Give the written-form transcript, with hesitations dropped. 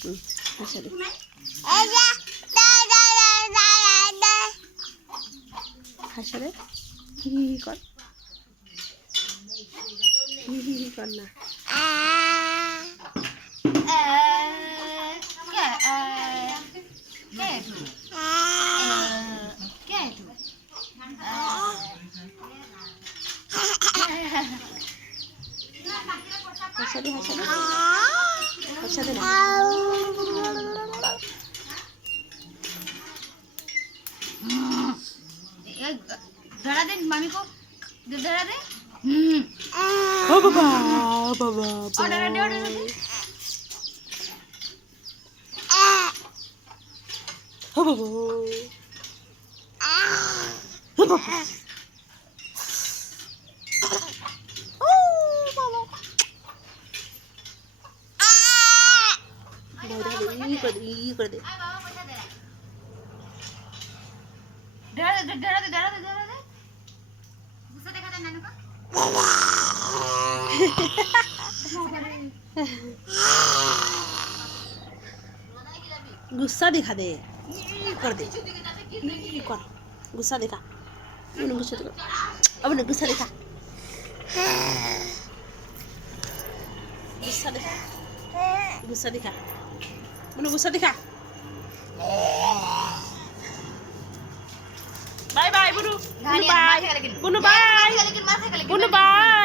হাসা দে হাসা দে হি হি কর হি হি কর না হাসা দে হাসা দে হাসা দে না धड़ा दे मम्मी को धड़ा दे ओ बाबा बाबा ऑर्डर दे ओ बाबा ओ बाबा कर दे धड़ा दे गुस्सा देखा था नानू का गुस्सा दिखा दे कर दे कर गुस्सा दिखा मैंने गुस्सा दिखा अब ने गुस्सा दिखा गुस्सा दिखा गुस्सा दिखा मैंने गुस्सा दिखा बाय बाय बुनु बाय बुनु बाय बुनु बाय